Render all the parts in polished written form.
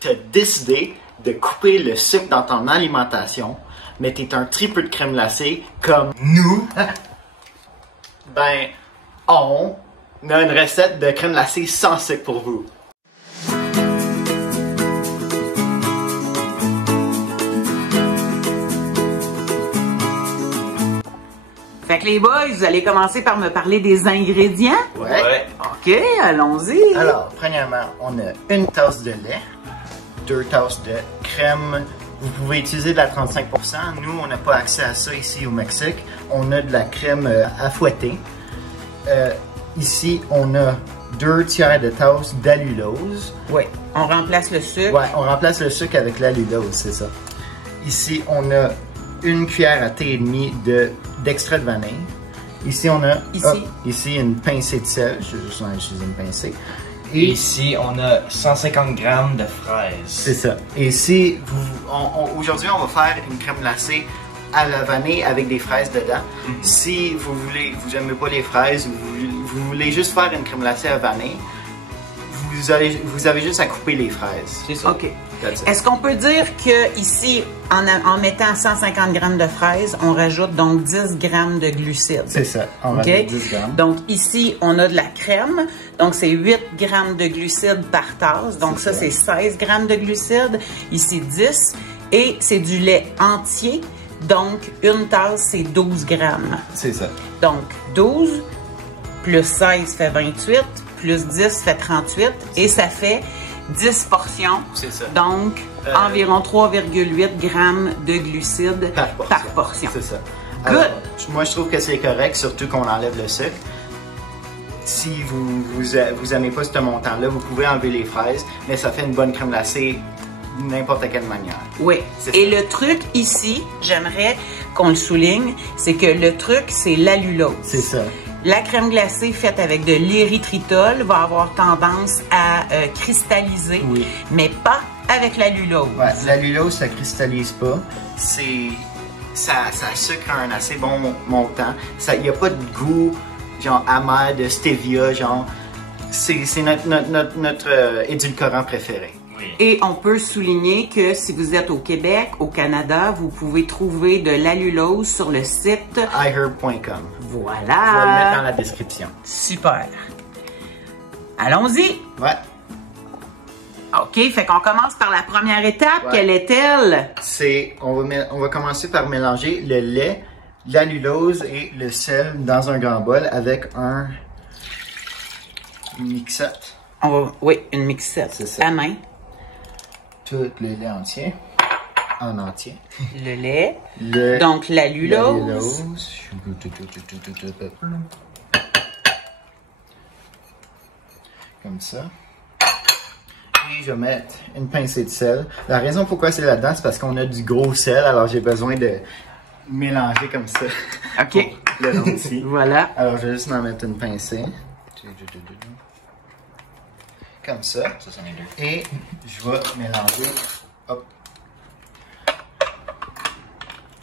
tu as décidé de couper le sucre dans ton alimentation, mais tu es un tripeux de crème glacée comme nous, ben, on a une recette de crème glacée sans sucre pour vous. Fait que les boys, vous allez commencer par me parler des ingrédients? Ouais. OK, allons-y. Alors, premièrement, on a une tasse de lait, 2 tasses de crème. Vous pouvez utiliser de la 35%. Nous, on n'a pas accès à ça ici au Mexique. On a de la crème à fouetter. Ici, on a 2 tiers de tasse d'allulose. Oui, on remplace le sucre. Ouais, on remplace le sucre avec l'allulose, c'est ça. Ici, on a 1 cuillère à thé et demi d'extrait de vanille. Ici, on a ici une pincée de sel. Je vais juste en utiliser une pincée. Et ici, on a 150 grammes de fraises. C'est ça. Et ici, aujourd'hui, on va faire une crème glacée à la vanille avec des fraises dedans. Si vous n'aimez pas les fraises ou vous voulez juste faire une crème glacée à vanille, vous avez juste à couper les fraises. C'est ça. OK. Est-ce qu'on peut dire que ici, en mettant 150 grammes de fraises, on rajoute donc 10 grammes de glucides? C'est ça. On rajoute 10 grammes. Donc ici, on a de la crème. Donc c'est 8 grammes de glucides par tasse. Donc ça, c'est 16 grammes de glucides. Ici, 10. Et c'est du lait entier. Donc une tasse, c'est 12 grammes. C'est ça. Donc 12 plus 16 fait 28, plus 10 fait 38. Et ça fait 10 portions. C'est ça. Donc, environ 3,8 grammes de glucides par portion. C'est ça. Good. Alors, moi, je trouve que c'est correct, surtout qu'on enlève le sucre. Si vous aimez pas ce montant-là, vous pouvez enlever les fraises, mais ça fait une bonne crème glacée de n'importe quelle manière. Oui. Et le truc ici, j'aimerais qu'on le souligne, c'est que le truc, c'est l'allulose. C'est ça. La crème glacée faite avec de l'érythritol va avoir tendance à cristalliser, mais pas avec l'allulose. Ouais, l'allulose, ça cristallise pas. Ça sucre à un assez bon montant. Il n'y a pas de goût genre amer de stevia, genre. C'est notre édulcorant préféré. Et on peut souligner que si vous êtes au Québec, au Canada, vous pouvez trouver de l'allulose sur le site iHerb.com. Voilà. Je vais le mettre dans la description. Super. Allons-y. Ouais. OK, fait qu'on commence par la première étape. Ouais. Quelle est-elle? On va commencer par mélanger le lait, l'allulose et le sel dans un grand bol avec une mixette. Oui, une mixette. C'est ça. À main. Tout le lait entier. En entier. Le lait. Donc l'allulose. Comme ça. Et je vais mettre une pincée de sel. La raison pourquoi c'est là-dedans, c'est parce qu'on a du gros sel, alors j'ai besoin de mélanger comme ça. OK. Le rôti. Voilà. Alors je vais juste en mettre une pincée. Comme ça. Et je vais mélanger. Hop.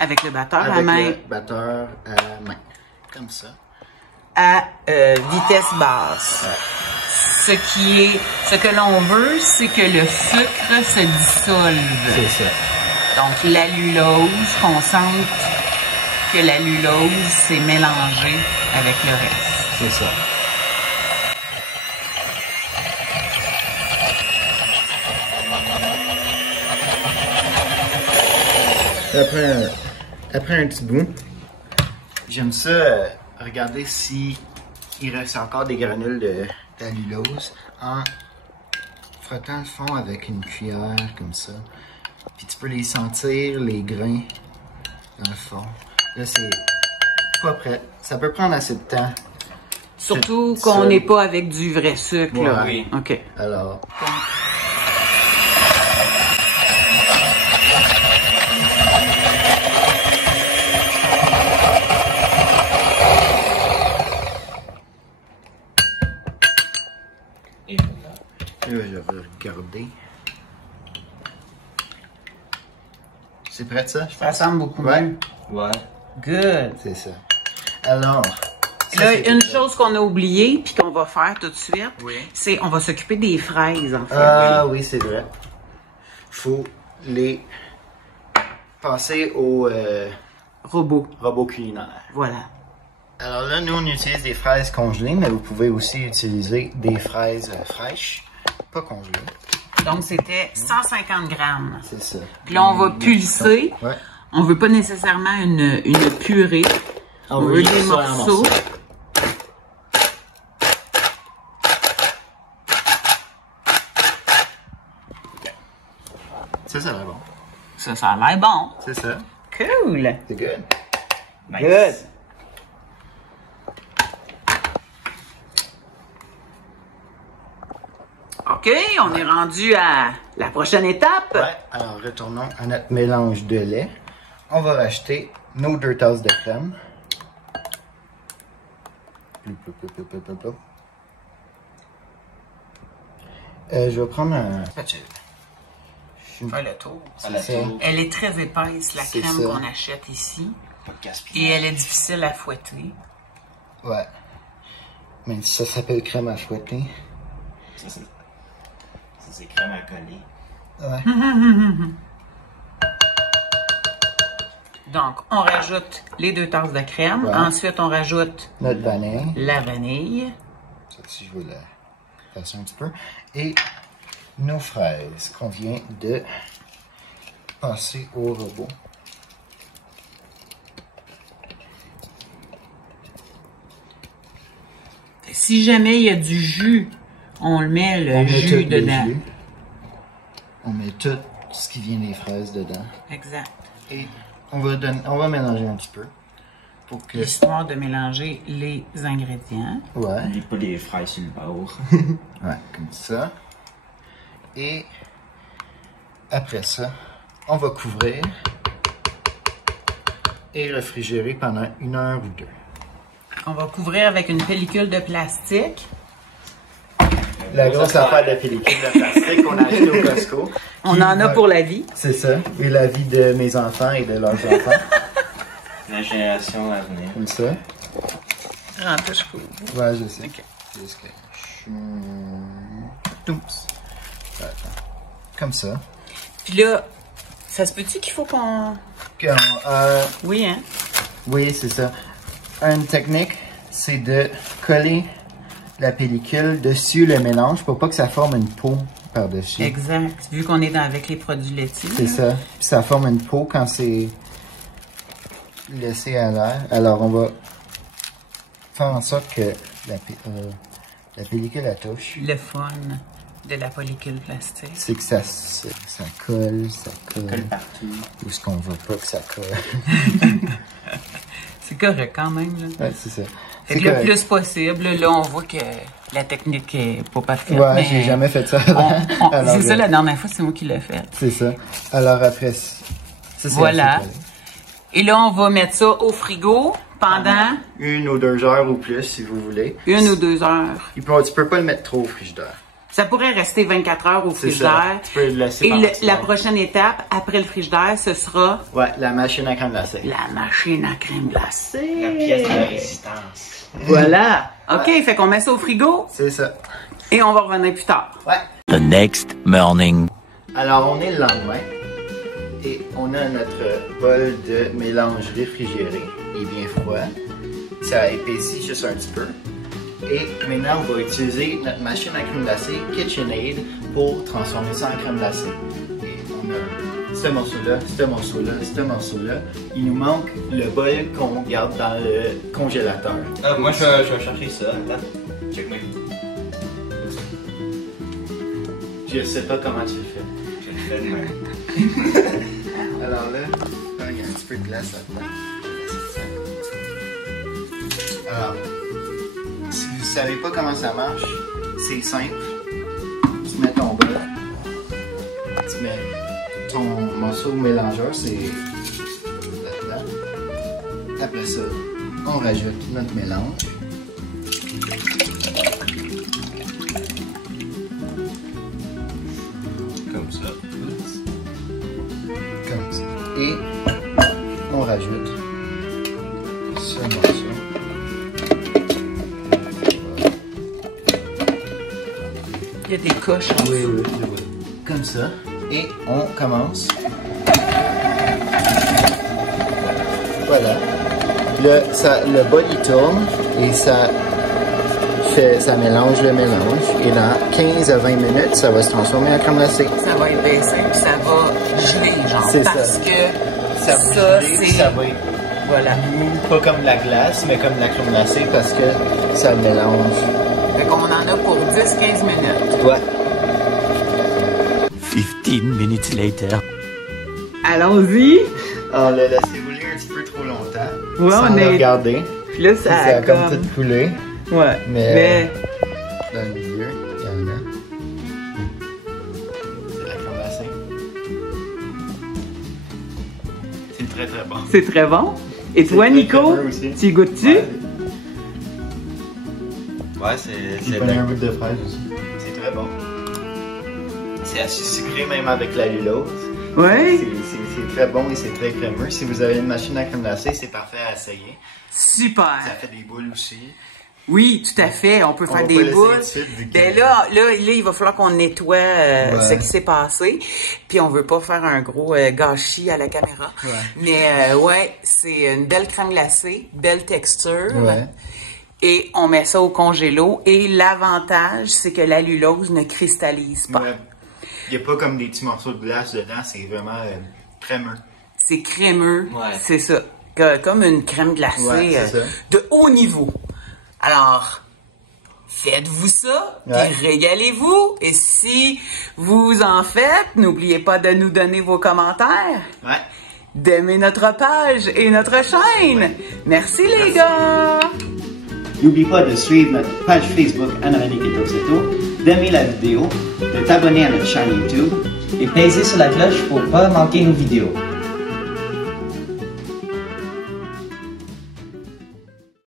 Avec le batteur à main. Avec le batteur à main. Comme ça. À vitesse basse. Ouais. Ce que l'on veut, c'est que le sucre se dissolve. C'est ça. Donc l'allulose, qu'on sente que l'allulose s'est mélangée avec le reste. C'est ça. Après un petit bout, j'aime ça regarder si il reste encore des granules d'allulose en frottant le fond avec une cuillère comme ça. Puis tu peux les sentir, les grains dans le fond. Là, c'est pas prêt. Ça peut prendre assez de temps. Surtout qu'on n'est pas avec du vrai sucre. Là. Oui. OK. Alors... Là, je vais regarder. C'est prêt ça? Ça semble beaucoup mieux. Ouais. Good. C'est ça. Alors... Là, une chose qu'on a oubliée puis qu'on va faire tout de suite, c'est on va s'occuper des fraises, en fait. Ah oui, c'est vrai. faut les passer au robot culinaire. Voilà. Alors là, nous, on utilise des fraises congelées, mais vous pouvez aussi utiliser des fraises fraîches, pas congelées. Donc, c'était 150 grammes. C'est ça. Puis là, on va pulser. Ouais. On veut pas nécessairement une purée. On veut des morceaux. Ça a l'air bon. Ça a l'air bon. C'est ça. Cool. C'est good. Nice. Good. OK, on est rendu à la prochaine étape. Ouais, alors retournons à notre mélange de lait. On va rajouter nos 2 tasses de crème. Je vais prendre un spatule. Fais le tour. C'est ça. Elle est très épaisse, la C'est crème ça. qu'on achète ici. Pas de Et gaspillage. elle est difficile à fouetter. Ouais. Mais ça s'appelle crème à fouetter. Ça, c'est crème à coller. Ouais. Donc, on rajoute les 2 tasses de crème. Ouais. Ensuite, on rajoute Notre vanille. la vanille. Ça, si je veux la passer un petit peu. Et nos fraises qu'on vient de passer au robot. Si jamais il y a du jus, on le met le On met jus tout le dedans. jus. On met tout ce qui vient des fraises dedans. Exact. Et on va mélanger un petit peu. Pour que... Histoire de mélanger les ingrédients. Ouais. N'oublie pas les fraises sur le bord. Ouais, comme ça. Et après ça, on va couvrir et réfrigérer pendant 1 heure ou 2. On va couvrir avec une pellicule de plastique. La grosse affaire de pellicule de plastique qu'on a acheté au Costco. On en a pour la vie. C'est ça. Et la vie de mes enfants et de leurs enfants. La génération à venir. Comme ça. Rempouche. Ouais, je sais. Ok. Juste que... Oups. Attends. Comme ça. Puis là, ça se peut-tu qu'il faut qu'on... Oui, hein? Oui, c'est ça. Une technique, c'est de coller la pellicule dessus le mélange pour pas que ça forme une peau par-dessus. Exact. Vu qu'on est avec les produits laitiers. C'est ça. Puis ça forme une peau quand c'est laissé à l'air. Alors, on va faire en sorte que la pellicule à touche. Le fun de la pellicule plastique. C'est que ça colle, Colle partout. Ou ce qu'on veut pas que ça colle. C'est correct quand même, là. Ouais, c'est ça. Fait C'est que le correct. plus possible, là, on voit que la technique est pas parfaite. Ouais, mais j'ai jamais fait ça. Alors, c'est ça, la dernière fois, c'est moi qui l'ai fait. C'est ça. Alors après, ça, c'est Voilà. assez collé. Et là, on va mettre ça au frigo pendant 1 ou 2 heures ou plus, si vous voulez. 1 ou 2 heures. Tu peux pas le mettre trop au frigidaire. Ça pourrait rester 24 heures au C'est ça. frigidaire. Tu peux le laisser Et partir. la prochaine étape, après le frigidaire, ce sera Ouais, la machine à crème glacée. la machine à crème glacée. La pièce de la résistance. Voilà. OK, fait qu'on met ça au frigo C'est ça. et on va revenir plus tard. Ouais. The next morning. Alors, on est le lendemain et on a notre bol de mélange réfrigéré. Il est bien froid. Ça épaissit juste un petit peu. Et maintenant, on va utiliser notre machine à crème glacée KitchenAid pour transformer ça en crème glacée. Et on a ce morceau-là, ce morceau-là, ce morceau-là. Il nous manque le bol qu'on garde dans le congélateur. Moi, je vais chercher ça. Attends. Check-moi. Je sais pas comment tu le fais. Je le fais de même. Alors là, il y a un petit peu de glace là-dedans. Alors, si vous savez pas comment ça marche, c'est simple. Tu mets ton bol, tu mets ton morceau mélangeur, c'est là-dedans. Après ça, on rajoute notre mélange. Comme ça. Comme ça. Et on rajoute ce morceau. Il y a des coches. Oui. Comme ça. Et on commence. Voilà. Le bol il tourne et ça mélange le mélange. Et dans 15 à 20 minutes, ça va se transformer en crème glacée. Ça va épaissir puis ça va geler, genre. C'est parce ça. que Ça va geler, c'est... ça va être Voilà. mou, pas comme de la glace, mais comme de la crème glacée parce que ça mélange. Fait qu'on en a pour 10-15 minutes. Ouais. 15 minutes later. Allons-y. On l'a laissé rouler un petit peu trop longtemps. Ouais, sans on le est... regarder. Puis là, Ça a comme tout coulé. Ouais. Mais... Dans le milieu, il y en a. C'est de la crème glacée. C'est très très bon. C'est très bon. Et toi, très Nico, crémeux aussi. tu y goûtes-tu? Ouais, Il c'est prenait bien. un bout de fraise aussi. C'est très bon. C'est assez sucré même avec la lulose. Oui. C'est très bon et c'est très crémeux. Si vous avez une machine à crème glacée, c'est parfait à essayer. Super. Ça fait des boules aussi. Oui, tout à fait. On peut On faire va des pas l'essayer boules. tout de suite, vu que- Ben là, il va falloir qu'on nettoie ce Ouais. qui s'est passé. Puis on veut pas faire un gros gâchis à la caméra. Ouais. Mais ouais, c'est une belle crème glacée, belle texture. Ouais. Et on met ça au congélo. Et l'avantage, c'est que la lulose ne cristallise pas. Ouais. Il n'y a pas comme des petits morceaux de glace dedans, c'est vraiment crémeux. C'est crémeux. Ouais. C'est ça. Comme une crème glacée Ouais, c'est ça. de haut niveau. Alors, faites-vous ça, Ouais. puis régalez-vous. Et si vous en faites, n'oubliez pas de nous donner vos commentaires, Ouais. d'aimer notre page et notre chaîne. Merci les gars! N'oublie pas de suivre notre page Facebook Anna-Monique et Toxeto, d'aimer la vidéo, de t'abonner à notre chaîne YouTube. Et peser sur la cloche pour pas manquer nos vidéos.